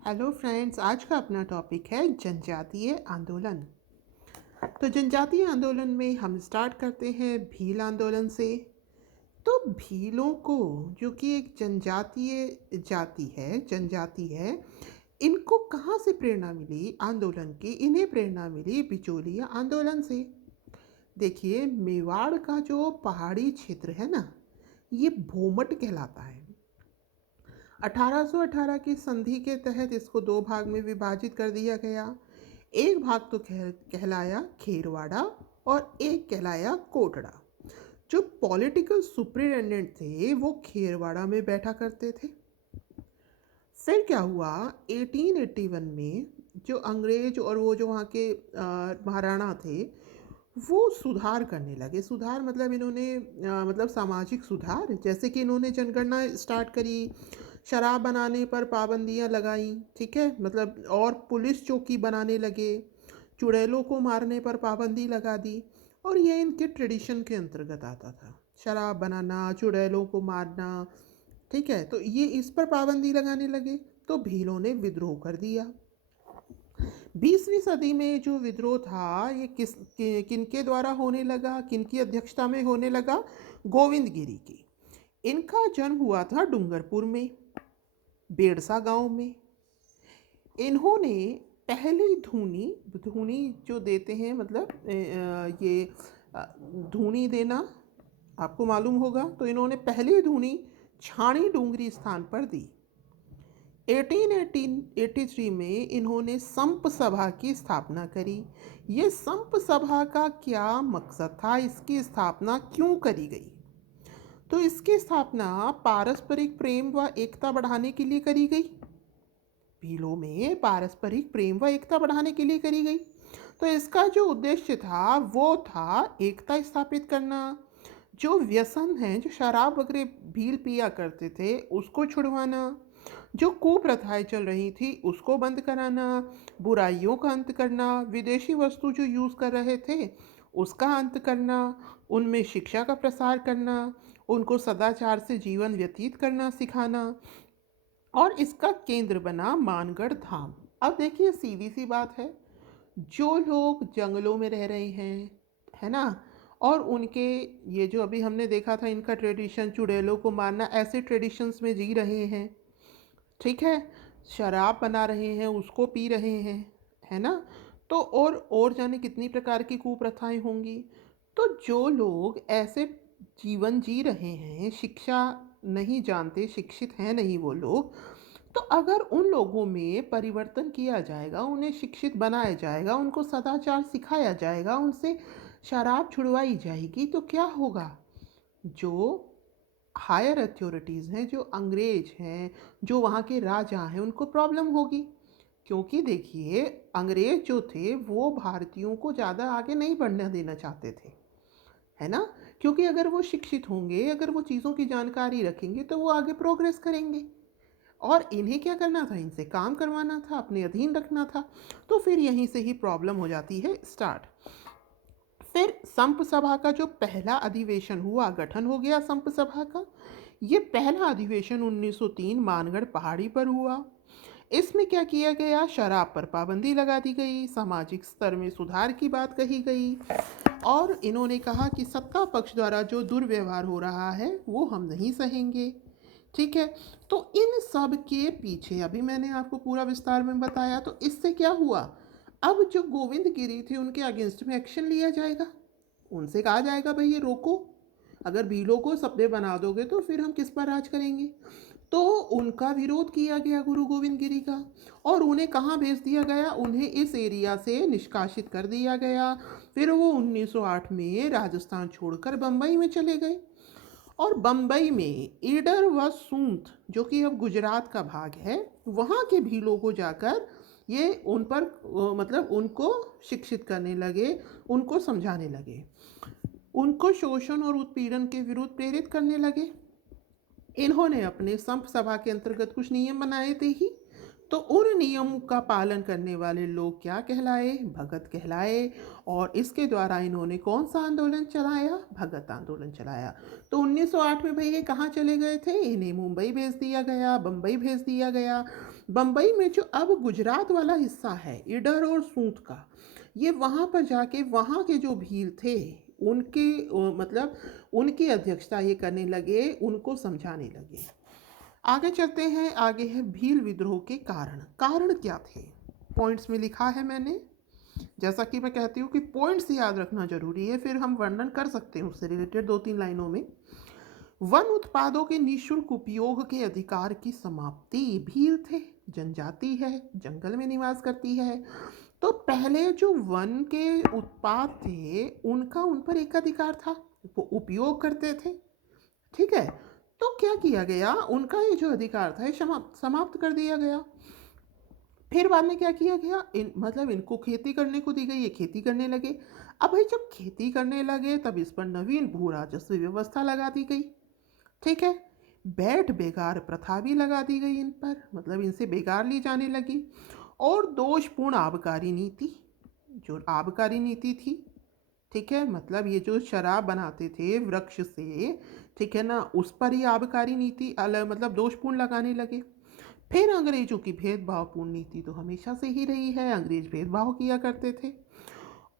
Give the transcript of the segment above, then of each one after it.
Hello friends, आज का अपना टॉपिक है जनजातीय आंदोलन। तो जनजातीय आंदोलन में हम स्टार्ट करते हैं भील आंदोलन से। तो भीलों को, जो कि एक जनजाति है, इनको कहाँ से प्रेरणा मिली आंदोलन की? इन्हें प्रेरणा मिली बिचौलिया आंदोलन से। देखिए, मेवाड़ का जो पहाड़ी क्षेत्र है ना, ये भोमट कहलाता है। 1818 की संधि के तहत इसको दो भाग में विभाजित कर दिया गया। एक भाग तो कहलाया खेरवाड़ा और एक कहलाया कोटड़ा। जो पॉलिटिकल सुप्रिटेंडेंट थे वो खेरवाड़ा में बैठा करते थे। फिर क्या हुआ, 1881 में जो अंग्रेज और वो जो वहाँ के महाराणा थे, वो सुधार करने लगे। सुधार मतलब इन्होंने मतलब सामाजिक सुधार, जैसे कि इन्होंने जनगणना स्टार्ट करी, शराब बनाने पर पाबंदियां लगाई, ठीक है, मतलब, और पुलिस चौकी बनाने लगे, चुड़ैलों को मारने पर पाबंदी लगा दी। और ये इनके ट्रेडिशन के अंतर्गत आता था, शराब बनाना, चुड़ैलों को मारना, ठीक है। तो ये इस पर पाबंदी लगाने लगे, तो भीलों ने विद्रोह कर दिया। 20वीं सदी में जो विद्रोह था, ये किनके द्वारा होने लगा, किनकी अध्यक्षता में होने लगा? गोविंद गिरी की। इनका जन्म हुआ था डूंगरपुर में, बेड़सा गांव में। इन्होंने पहली धूनी धूनी जो देते हैं, मतलब ये धूनी देना आपको मालूम होगा, तो इन्होंने पहली धूनी छाणी डूंगरी स्थान पर दी। 1883 में इन्होंने संप सभा की स्थापना करी। ये संप सभा का क्या मकसद था, इसकी स्थापना क्यों करी गई? तो इसकी स्थापना पारस्परिक प्रेम व एकता बढ़ाने के लिए करी गई। भीलों में पारस्परिक प्रेम व एकता बढ़ाने के लिए करी गई। तो इसका जो उद्देश्य था वो था एकता स्थापित करना, जो व्यसन है, जो शराब वगैरह भील पिया करते थे उसको छुड़वाना, जो कुप्रथाएं चल रही थी उसको बंद कराना, बुराइयों का अंत करना, विदेशी वस्तु जो यूज़ कर रहे थे उसका अंत करना, उनमें शिक्षा का प्रसार करना, उनको सदाचार से जीवन व्यतीत करना सिखाना। और इसका केंद्र बना मानगढ़ धाम। अब देखिए, सीधी सी बात है, जो लोग जंगलों में रह रहे हैं, है ना, और उनके, ये जो अभी हमने देखा था इनका ट्रेडिशन चुड़ैलों को मारना, ऐसे ट्रेडिशंस में जी रहे हैं, ठीक है, शराब बना रहे हैं, उसको पी रहे हैं, है ना, तो और जाने कितनी प्रकार की कुप्रथाएं होंगी। तो जो लोग ऐसे जीवन जी रहे हैं, शिक्षा नहीं जानते, शिक्षित हैं नहीं वो लोग, तो अगर उन लोगों में परिवर्तन किया जाएगा, उन्हें शिक्षित बनाया जाएगा, उनको सदाचार सिखाया जाएगा, उनसे शराब छुड़वाई जाएगी, तो क्या होगा? जो हायर अथॉरिटीज़ हैं, जो अंग्रेज हैं, जो वहाँ के राजा हैं, उनको प्रॉब्लम होगी। क्योंकि देखिए, अंग्रेज जो थे वो भारतीयों को ज़्यादा आगे नहीं बढ़ने देना चाहते थे, है ना, क्योंकि अगर वो शिक्षित होंगे, अगर वो चीज़ों की जानकारी रखेंगे तो वो आगे प्रोग्रेस करेंगे। और इन्हें क्या करना था? इनसे काम करवाना था, अपने अधीन रखना था। तो फिर यहीं से ही प्रॉब्लम हो जाती है स्टार्ट। फिर संप सभा का जो पहला अधिवेशन हुआ, गठन हो गया संप सभा का। ये पहला अधिवेशन 1903 मानगढ़ पहाड़ी पर हुआ। इसमें क्या किया गया? शराब पर पाबंदी लगा दी गई, सामाजिक स्तर में सुधार की बात कही गई, और इन्होंने कहा कि सत्ता पक्ष द्वारा जो दुर्व्यवहार हो रहा है वो हम नहीं सहेंगे, ठीक है। तो इन सब के पीछे अभी मैंने आपको पूरा विस्तार में बताया। तो इससे क्या हुआ? अब जो गोविंद गिरी थे उनके अगेंस्ट में एक्शन लिया जाएगा, उनसे कहा जाएगा भाई ये रोको, अगर भीलों को सभ्य बना दोगे तो फिर हम किस पर राज करेंगे। तो उनका विरोध किया गया गुरु गोविंद गिरी का, और उन्हें कहाँ भेज दिया गया? उन्हें इस एरिया से निष्कासित कर दिया गया। फिर वो 1908 में राजस्थान छोड़कर बम्बई में चले गए, और बम्बई में ईडर व सूंत, जो कि अब गुजरात का भाग है, वहाँ के भीलों को जाकर ये उन पर मतलब उनको शिक्षित करने लगे, उनको समझाने लगे, उनको शोषण और उत्पीड़न के विरुद्ध प्रेरित करने लगे। इन्होंने अपने संप सभा के अंतर्गत कुछ नियम बनाए थे ही, तो उन नियमों का पालन करने वाले लोग क्या कहलाए? भगत कहलाए। और इसके द्वारा इन्होंने कौन सा आंदोलन चलाया? भगत आंदोलन चलाया। तो 1908 में भाई ये कहाँ चले गए थे? इन्हें मुंबई भेज दिया गया, बम्बई भेज दिया गया। बम्बई में जो अब गुजरात वाला हिस्सा है, इडर और सूत का, ये वहाँ पर जाके वहाँ के जो भील थे उनके मतलब उनकी अध्यक्षता ये करने लगे, उनको समझाने लगे। आगे चलते हैं। आगे है भील विद्रोह के कारण। कारण क्या थे? पॉइंट्स में लिखा है मैंने। जैसा कि मैं कहती हूँ कि पॉइंट्स याद रखना जरूरी है, फिर हम वर्णन कर सकते हैं उससे रिलेटेड 2-3 लाइनों में। वन उत्पादों के निःशुल्क उपयोग के अधिकार की समाप्ति। भील थे, जनजाति है, जंगल में निवास करती है, तो पहले जो वन के उत्पाद थे उनका उन पर एक अधिकार था, वो उपयोग करते थे। ठीक है, तो क्या किया गया? उनका ये जो अधिकार था ये समाप्त कर दिया गया। फिर बाद में क्या किया गया? मतलब इनको खेती करने को दी गई, ये खेती करने लगे। अब भाई जब खेती करने लगे तब इस पर नवीन भू राजस्व व्यवस्था लगा दी गई। ठीक है, बैठ बेगार प्रथा भी लगा दी गई इन पर, मतलब इनसे बेगार ली जाने लगी। और दोषपूर्ण आबकारी नीति, जो आबकारी नीति थी, ठीक है, मतलब ये जो शराब बनाते थे वृक्ष से, ठीक है ना, उस पर ही आबकारी नीति अलग मतलब दोषपूर्ण लगाने लगे। फिर अंग्रेजों की भेदभावपूर्ण नीति तो हमेशा से ही रही है, अंग्रेज भेदभाव किया करते थे।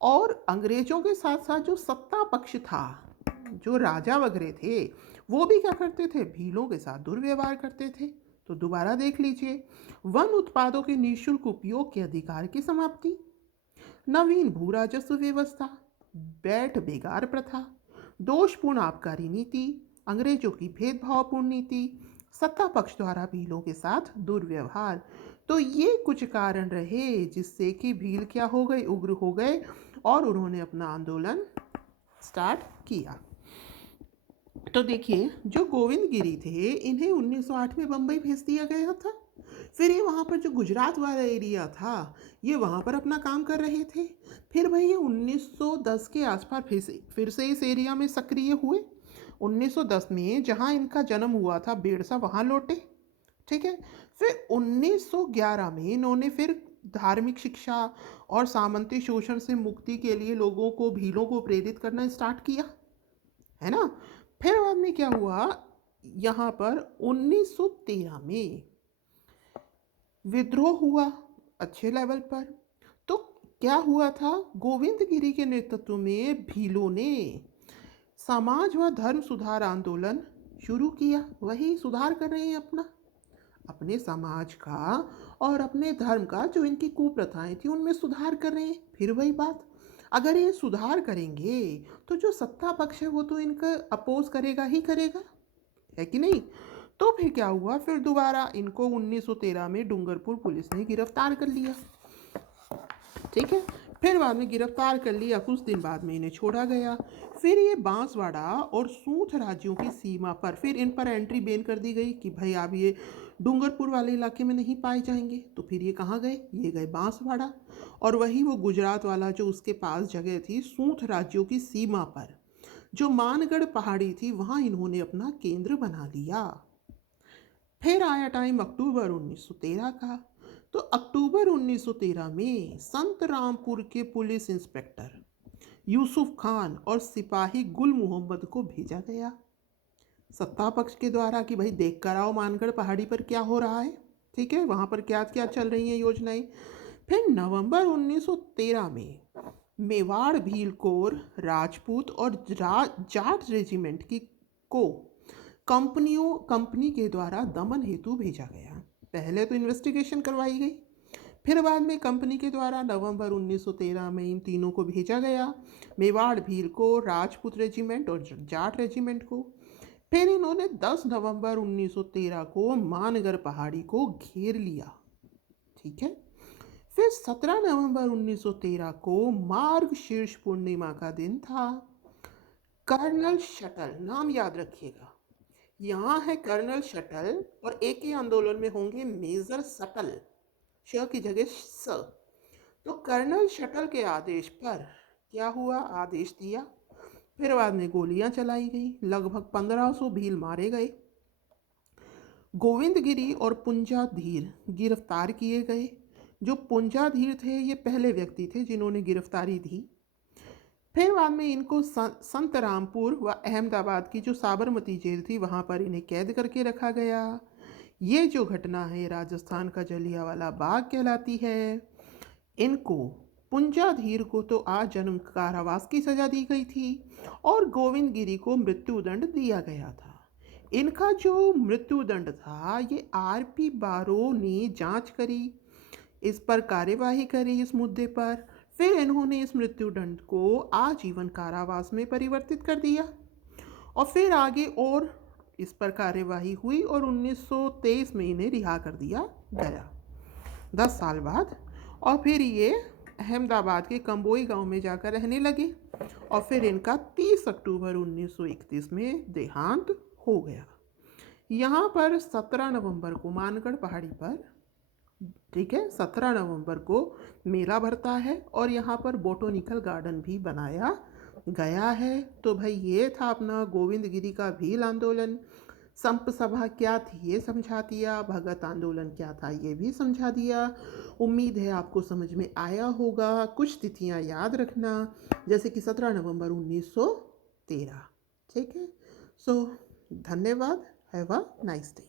और अंग्रेजों के साथ साथ जो सत्ता पक्ष था, जो राजा वगैरह थे, वो भी क्या करते थे? भीलों के साथ दुर्व्यवहार करते थे। तो दोबारा देख लीजिए। वन उत्पादों के निःशुल्क उपयोग के अधिकार की समाप्ति, नवीन भू राजस्व व्यवस्था, बैठ बेगार प्रथा, दोषपूर्ण आबकारी नीति, अंग्रेजों की भेदभावपूर्ण नीति, सत्ता पक्ष द्वारा भीलों के साथ दुर्व्यवहार। तो ये कुछ कारण रहे जिससे कि भील क्या हो गए? उग्र हो गए और उन्होंने अपना आंदोलन स्टार्ट किया। तो देखिए, जो गोविंद गिरी थे इन्हें 1908 में बम्बई भेज दिया गया था। फिर ये वहाँ पर जो गुजरात वाला एरिया था ये वहाँ पर अपना काम कर रहे थे। फिर भाई ये 1910 के आसपास फिर से इस एरिया में सक्रिय हुए। 1910 में जहाँ इनका जन्म हुआ था बेड़सा, वहाँ लौटे। ठीक है, फिर 1911 में इन्होंने फिर धार्मिक शिक्षा और सामंती शोषण से मुक्ति के लिए लोगों को, भीलों को प्रेरित करना स्टार्ट किया, है ना। फिर बाद में क्या हुआ? यहाँ पर 1913 में विद्रोह हुआ अच्छे लेवल पर। तो क्या हुआ था? गोविंद गिरी के नेतृत्व में भीलों ने समाज व धर्म सुधार आंदोलन शुरू किया। वही सुधार कर रहे हैं अपना, अपने समाज का और अपने धर्म का, जो इनकी कुप्रथाएं थी उनमें सुधार कर रहे हैं। फिर वही बात, अगर ये सुधार करेंगे तो जो सत्ता पक्ष है वो तो इनका अपोज करेगा ही करेगा, है कि नहीं। तो फिर क्या हुआ? फिर दोबारा इनको 1913 में डूंगरपुर पुलिस ने गिरफ्तार कर लिया। ठीक है, फिर बाद में गिरफ्तार कर लिया, कुछ दिन बाद में इन्हें छोड़ा गया। फिर ये बांसवाड़ा और सूंठ राज्यों की सीमा पर फिर इन पर एंट्री बैन कर दी गई कि भाई आप ये डूंगरपुर वाले इलाके में नहीं पाए जाएंगे। तो फिर ये कहाँ गए? ये गए बांसवाड़ा। और वही वो गुजरात वाला जो उसके पास जगह थी सूंठ राज्यों की सीमा पर, जो मानगढ़ पहाड़ी थी, वहाँ इन्होंने अपना केंद्र बना लिया। फिर आया टाइम अक्टूबर 1913 का। तो अक्टूबर 1913 में संत रामपुर के पुलिस इंस्पेक्टर यूसुफ खान और सिपाही गुल मोहम्मद को भेजा गया सत्ता पक्ष के द्वारा कि भाई देख कर आओ मानगढ़ पहाड़ी पर क्या हो रहा है। ठीक है, वहाँ पर क्या क्या चल रही हैं योजनाएं। फिर नवंबर 1913 में मेवाड़ भील कोर, राजपूत और जाट रेजिमेंट की को कंपनी के द्वारा दमन हेतु भेजा गया। पहले तो इन्वेस्टिगेशन करवाई गई, फिर बाद में कंपनी के द्वारा नवंबर 1913 में इन तीनों को भेजा गया, मेवाड़ भील को, राजपूत रेजिमेंट और जाट रेजिमेंट को। फिर इन्होंने 10 नवंबर 1913 को मानगढ़ पहाड़ी को घेर लिया। ठीक है, फिर 17 नवंबर 1913 को मार्ग शीर्ष पूर्णिमा का दिन था। कर्नल शटल, नाम याद रखिएगा, यहाँ है कर्नल शटल और एक ही आंदोलन में होंगे मेजर सटल, श की जगह स। तो कर्नल शटल के आदेश पर क्या हुआ? आदेश दिया। फिर बाद में गोलियां चलाई गई, लगभग 1500 भील मारे गए। गोविंदगिरी और पुंजाधीर गिरफ्तार किए गए। जो पुंजाधीर थे ये पहले व्यक्ति थे जिन्होंने गिरफ्तारी दी। फिर बाद में इनको संतरामपुर व अहमदाबाद की जो साबरमती जेल थी वहाँ पर इन्हें कैद करके रखा गया। ये जो घटना है राजस्थान का जलियांवाला बाग कहलाती है। इनको पुंजाधीर को तो आजन्म कारावास की सजा दी गई थी और गोविंदगिरी को मृत्युदंड दिया गया था। इनका जो मृत्युदंड था ये आरपी बारो ने जांच करी, इस पर कार्यवाही करी इस मुद्दे पर। फिर इन्होंने इस मृत्युदंड को आजीवन कारावास में परिवर्तित कर दिया और फिर आगे और इस पर कार्यवाही हुई और 1923 में इन्हें रिहा कर दिया गया 10 साल बाद। और फिर ये अहमदाबाद के कंबोई गांव में जाकर रहने लगे और फिर इनका 30 अक्टूबर 1931 में देहांत हो गया। यहाँ पर 17 नवंबर को मानगढ़ पहाड़ी पर, ठीक है, 17 नवंबर को मेला भरता है और यहाँ पर बोटोनिकल गार्डन भी बनाया गया है। तो भाई ये था अपना गोविंदगिरी का भील आंदोलन। संप सभा क्या थी ये समझा दिया, भगत आंदोलन क्या था ये भी समझा दिया। उम्मीद है आपको समझ में आया होगा। कुछ तिथियां याद रखना, जैसे कि 17 नवंबर 1913। ठीक है, सो धन्यवाद। Have a nice day.